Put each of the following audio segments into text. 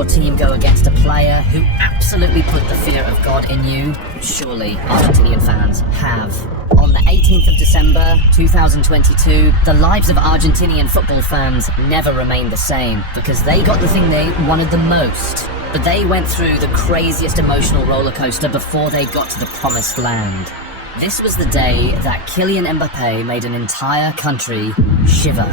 your team go against a player who absolutely put the fear of God in you? Surely Argentinian fans have. On the 18th of December 2022, the lives of Argentinian football fans never remained the same because they got the thing they wanted the most. But they went through the craziest emotional roller coaster before they got to the promised land. This was the day that Kylian Mbappé made an entire country shiver.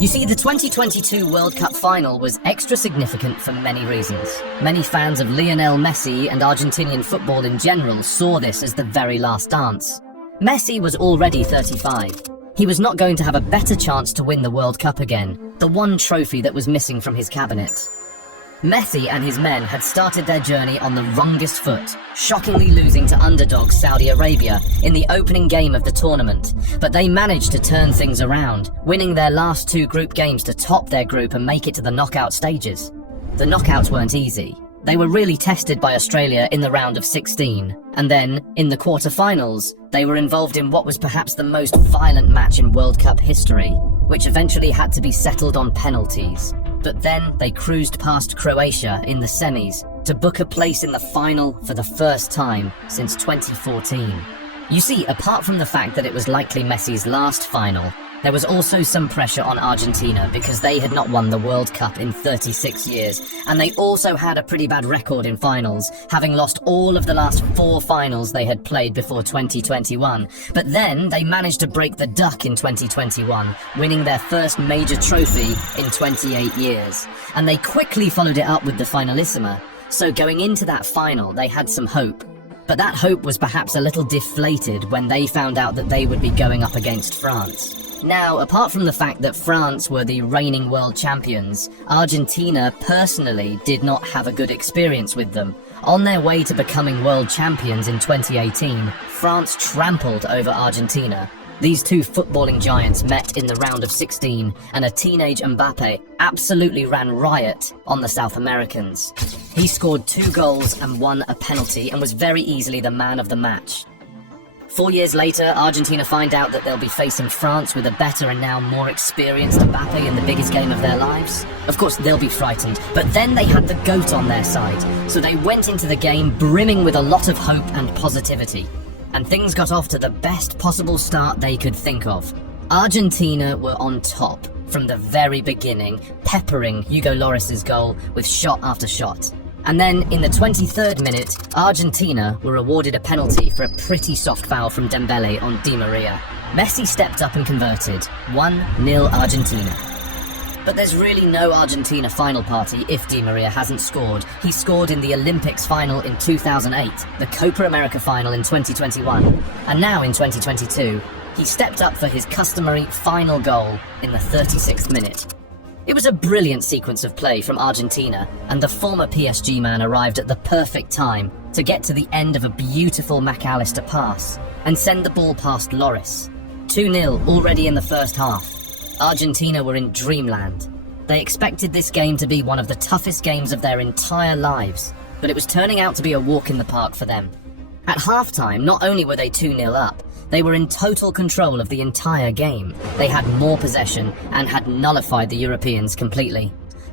You see, the 2022 World Cup final was extra significant for many reasons. Many fans of Lionel Messi and Argentinian football in general saw this as the very last dance. Messi was already 35. He was not going to have a better chance to win the World Cup again, the one trophy that was missing from his cabinet. Messi and his men had started their journey on the wrongest foot, shockingly losing to underdog Saudi Arabia in the opening game of the tournament. But they managed to turn things around, winning their last two group games to top their group and make it to the knockout stages. The knockouts weren't easy. They were really tested by Australia in the round of 16. And then, in the quarter-finals, they were involved in what was perhaps the most violent match in World Cup history, which eventually had to be settled on penalties. But then they cruised past Croatia in the semis to book a place in the final for the first time since 2014. You see, apart from the fact that it was likely Messi's last final, there was also some pressure on Argentina because they had not won the World Cup in 36 years, and they also had a pretty bad record in finals, having lost all of the last 4 finals they had played before 2021. But then they managed to break the duck in 2021, winning their first major trophy in 28 years. And they quickly followed it up with the Finalissima, so going into that final they had some hope. But that hope was perhaps a little deflated when they found out that they would be going up against France. Now, apart from the fact that France were the reigning world champions, Argentina personally did not have a good experience with them. On their way to becoming world champions in 2018, France trampled over Argentina. These two footballing giants met in the round of 16, and a teenage Mbappé absolutely ran riot on the South Americans. He scored 2 goals and won a penalty and was very easily the man of the match. 4 years later, Argentina find out that they'll be facing France with a better and now more experienced Mbappé in the biggest game of their lives. Of course, they'll be frightened, but then they had the GOAT on their side, so they went into the game brimming with a lot of hope and positivity. And things got off to the best possible start they could think of. Argentina were on top from the very beginning, peppering Hugo Lloris's goal with shot after shot. And then, in the 23rd minute, Argentina were awarded a penalty for a pretty soft foul from Dembele on Di Maria. Messi stepped up and converted, 1-0 Argentina. But there's really no Argentina final party if Di Maria hasn't scored. He scored in the Olympics final in 2008, the Copa America final in 2021, and now in 2022, he stepped up for his customary final goal in the 36th minute. It was a brilliant sequence of play from Argentina, and the former PSG man arrived at the perfect time to get to the end of a beautiful McAllister pass and send the ball past Lloris. 2-0 already in the first half. Argentina were in dreamland. They expected this game to be one of the toughest games of their entire lives, but it was turning out to be a walk in the park for them. At halftime, not only were they 2-0 up, they were in total control of the entire game. They had more possession and had nullified the Europeans completely.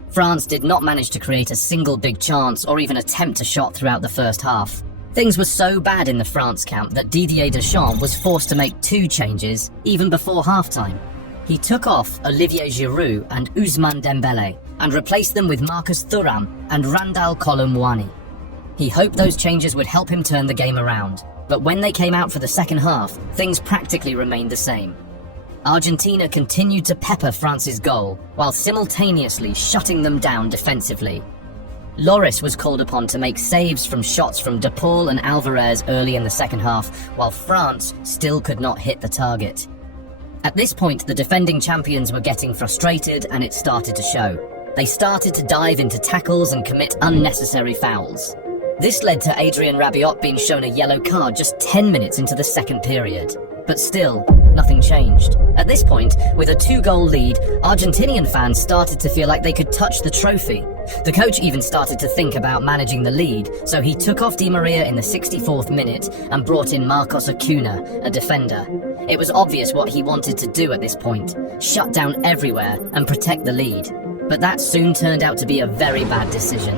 France did not manage to create a single big chance or even attempt a shot throughout the first half. Things were so bad in the France camp that Didier Deschamps was forced to make 2 changes even before halftime. He took off Olivier Giroud and Ousmane Dembele and replaced them with Marcus Thuram and Randal Kolo Muani. He hoped those changes would help him turn the game around. But when they came out for the second half, things practically remained the same. Argentina continued to pepper France's goal, while simultaneously shutting them down defensively. Lloris was called upon to make saves from shots from De Paul and Alvarez early in the second half, while France still could not hit the target. At this point, the defending champions were getting frustrated, and it started to show. They started to dive into tackles and commit unnecessary fouls. This led to Adrien Rabiot being shown a yellow card just 10 minutes into the second period. But still, nothing changed. At this point, with a 2-goal lead, Argentinian fans started to feel like they could touch the trophy. The coach even started to think about managing the lead, so he took off Di Maria in the 64th minute and brought in Marcos Acuna, a defender. It was obvious what he wanted to do at this point, shut down everywhere and protect the lead. But that soon turned out to be a very bad decision.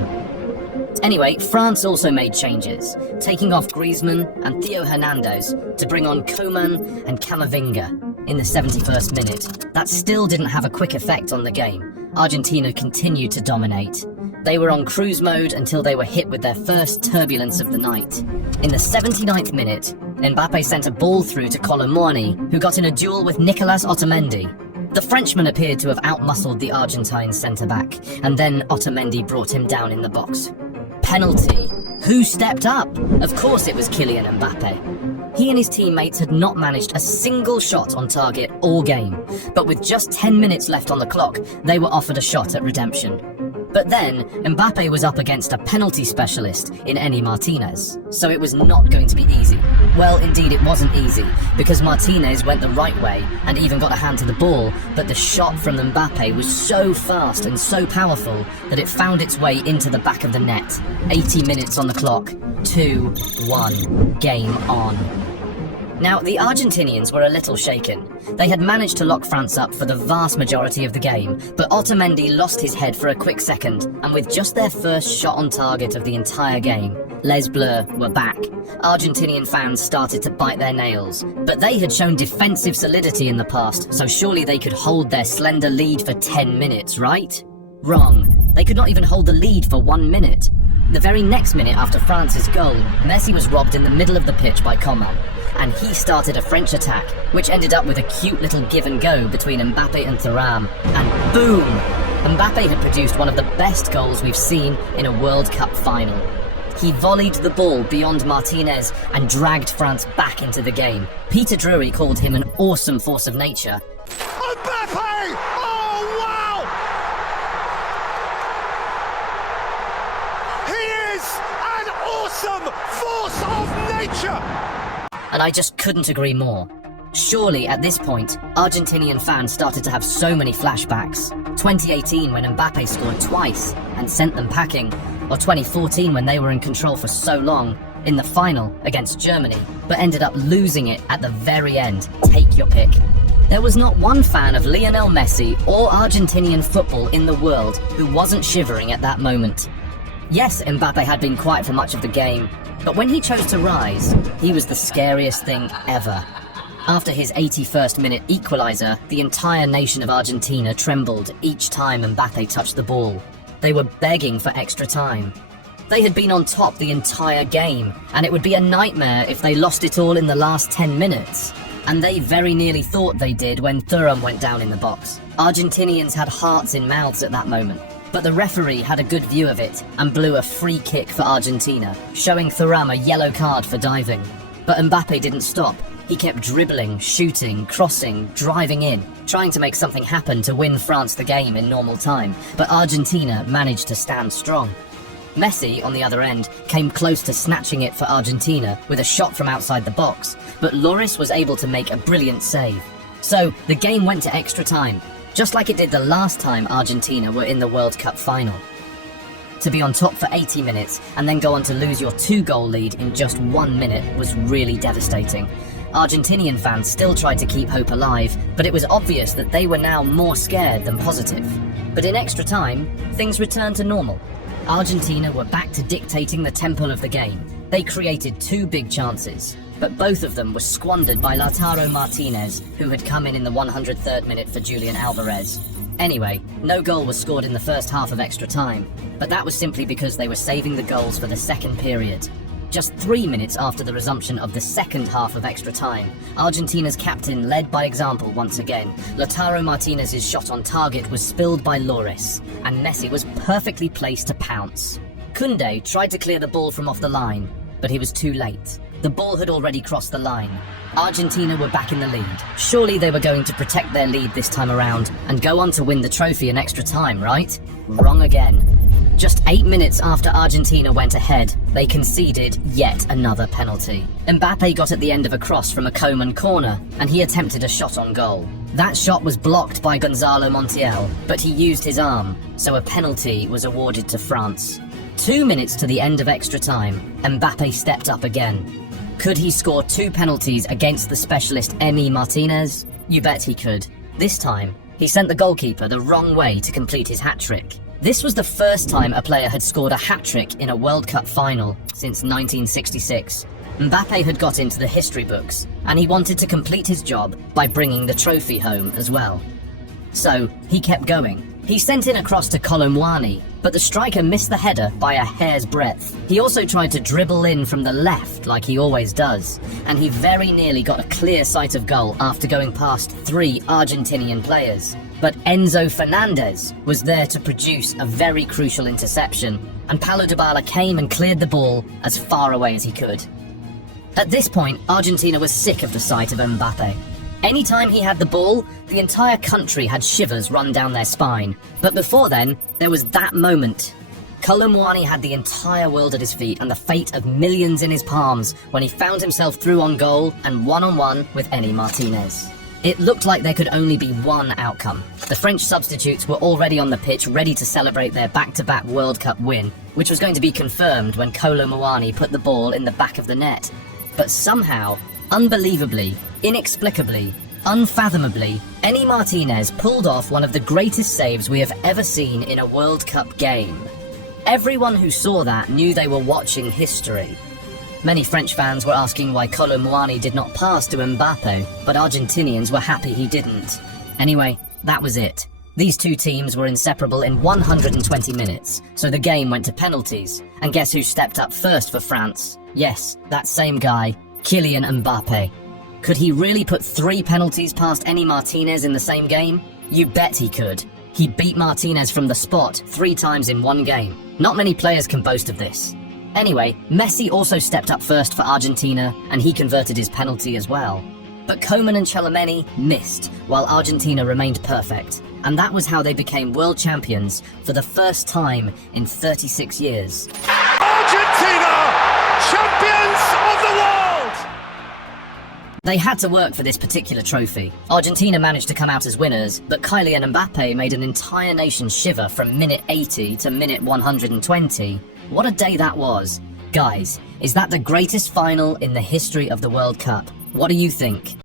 Anyway, France also made changes, taking off Griezmann and Theo Hernandez to bring on Coman and Camavinga in the 71st minute. That still didn't have a quick effect on the game. Argentina continued to dominate. They were on cruise mode until they were hit with their first turbulence of the night. In the 79th minute, Mbappé sent a ball through to Colomboani, who got in a duel with Nicolas Otamendi. The Frenchman appeared to have outmuscled the Argentine centre-back, and then Otamendi brought him down in the box. Penalty. Who stepped up? Of course it was Kylian Mbappé. He and his teammates had not managed a single shot on target all game, but with just 10 minutes left on the clock, they were offered a shot at redemption. But then, Mbappé was up against a penalty specialist in Eni Martinez, so it was not going to be easy. Well, indeed it wasn't easy, because Martinez went the right way and even got a hand to the ball, but the shot from Mbappé was so fast and so powerful that it found its way into the back of the net. 80 minutes on the clock, 2-1, game on. Now, the Argentinians were a little shaken. They had managed to lock France up for the vast majority of the game, but Otamendi lost his head for a quick second, and with just their first shot on target of the entire game, Les Bleus were back. Argentinian fans started to bite their nails, but they had shown defensive solidity in the past, so surely they could hold their slender lead for 10 minutes, right? Wrong. They could not even hold the lead for 1 minute. The very next minute after France's goal, Messi was robbed in the middle of the pitch by Coman, and he started a French attack, which ended up with a cute little give and go between Mbappé and Thuram, and boom! Mbappé had produced one of the best goals we've seen in a World Cup final. He volleyed the ball beyond Martinez and dragged France back into the game. Peter Drury called him an awesome force of nature. Mbappé! Oh, wow! He is an awesome force of nature! And I just couldn't agree more. Surely, at this point, Argentinian fans started to have so many flashbacks. 2018 when Mbappé scored twice and sent them packing, or 2014 when they were in control for so long in the final against Germany, but ended up losing it at the very end. Take your pick. There was not one fan of Lionel Messi or Argentinian football in the world who wasn't shivering at that moment. Yes, Mbappé had been quiet for much of the game, but when he chose to rise, he was the scariest thing ever. After his 81st minute equaliser, the entire nation of Argentina trembled each time Mbappé touched the ball. They were begging for extra time. They had been on top the entire game, and it would be a nightmare if they lost it all in the last 10 minutes. And they very nearly thought they did when Thuram went down in the box. Argentinians had hearts in mouths at that moment. But the referee had a good view of it and blew a free kick for Argentina, showing Thuram a yellow card for diving. But Mbappé didn't stop. He kept dribbling, shooting, crossing, driving in, trying to make something happen to win France the game in normal time. But Argentina managed to stand strong. Messi, on the other end, came close to snatching it for Argentina with a shot from outside the box, but Lloris was able to make a brilliant save. So, the game went to extra time, just like it did the last time Argentina were in the World Cup final. To be on top for 80 minutes and then go on to lose your 2-goal lead in just 1 minute was really devastating. Argentinian fans still tried to keep hope alive, but it was obvious that they were now more scared than positive. But in extra time, things returned to normal. Argentina were back to dictating the tempo of the game. They created 2 big chances, but both of them were squandered by Lautaro Martinez, who had come in the 103rd minute for Julian Alvarez. Anyway, no goal was scored in the first half of extra time, but that was simply because they were saving the goals for the second period. Just 3 minutes after the resumption of the second half of extra time, Argentina's captain led by example once again. Lautaro Martinez's shot on target was spilled by Lloris, and Messi was perfectly placed to pounce. Koundé tried to clear the ball from off the line, but he was too late. The ball had already crossed the line. Argentina were back in the lead. Surely they were going to protect their lead this time around and go on to win the trophy in extra time, right? Wrong again. Just 8 minutes after Argentina went ahead, they conceded yet another penalty. Mbappé got at the end of a cross from a Koeman corner, and he attempted a shot on goal. That shot was blocked by Gonzalo Montiel, but he used his arm, so a penalty was awarded to France. 2 minutes to the end of extra time, Mbappé stepped up again. Could he score 2 penalties against the specialist Emi Martinez? You bet he could. This time, he sent the goalkeeper the wrong way to complete his hat-trick. This was the first time a player had scored a hat-trick in a World Cup final since 1966. Mbappé had got into the history books, and he wanted to complete his job by bringing the trophy home as well. So, he kept going. He sent in a cross to Colomwani, but the striker missed the header by a hair's breadth. He also tried to dribble in from the left like he always does, and he very nearly got a clear sight of goal after going past 3 Argentinian players. But Enzo Fernandez was there to produce a very crucial interception, and Paulo Dybala came and cleared the ball as far away as he could. At this point, Argentina was sick of the sight of Mbappé. Anytime he had the ball, the entire country had shivers run down their spine. But before then, there was that moment. Colomwani had the entire world at his feet and the fate of millions in his palms when he found himself through on goal and one-on-one with Emi Martinez. It looked like there could only be one outcome. The French substitutes were already on the pitch ready to celebrate their back-to-back World Cup win, which was going to be confirmed when Colomwani put the ball in the back of the net. But somehow, unbelievably, inexplicably, unfathomably, Emi Martinez pulled off one of the greatest saves we have ever seen in a World Cup game. Everyone who saw that knew they were watching history. Many French fans were asking why Colomwani did not pass to Mbappé, but Argentinians were happy he didn't. Anyway, that was it. These two teams were inseparable in 120 minutes, so the game went to penalties. And guess who stepped up first for France? Yes, that same guy, Kylian Mbappé. Could he really put 3 penalties past Emi Martinez in the same game? You bet he could. He beat Martinez from the spot 3 times in one game. Not many players can boast of this. Anyway, Messi also stepped up first for Argentina, and he converted his penalty as well. But Koeman and Tchouaméni missed, while Argentina remained perfect. And that was how they became world champions for the first time in 36 years. Argentina, champions of the world! They had to work for this particular trophy. Argentina managed to come out as winners, but Kylian Mbappé made an entire nation shiver from minute 80 to minute 120. What a day that was. Guys, is that the greatest final in the history of the World Cup? What do you think?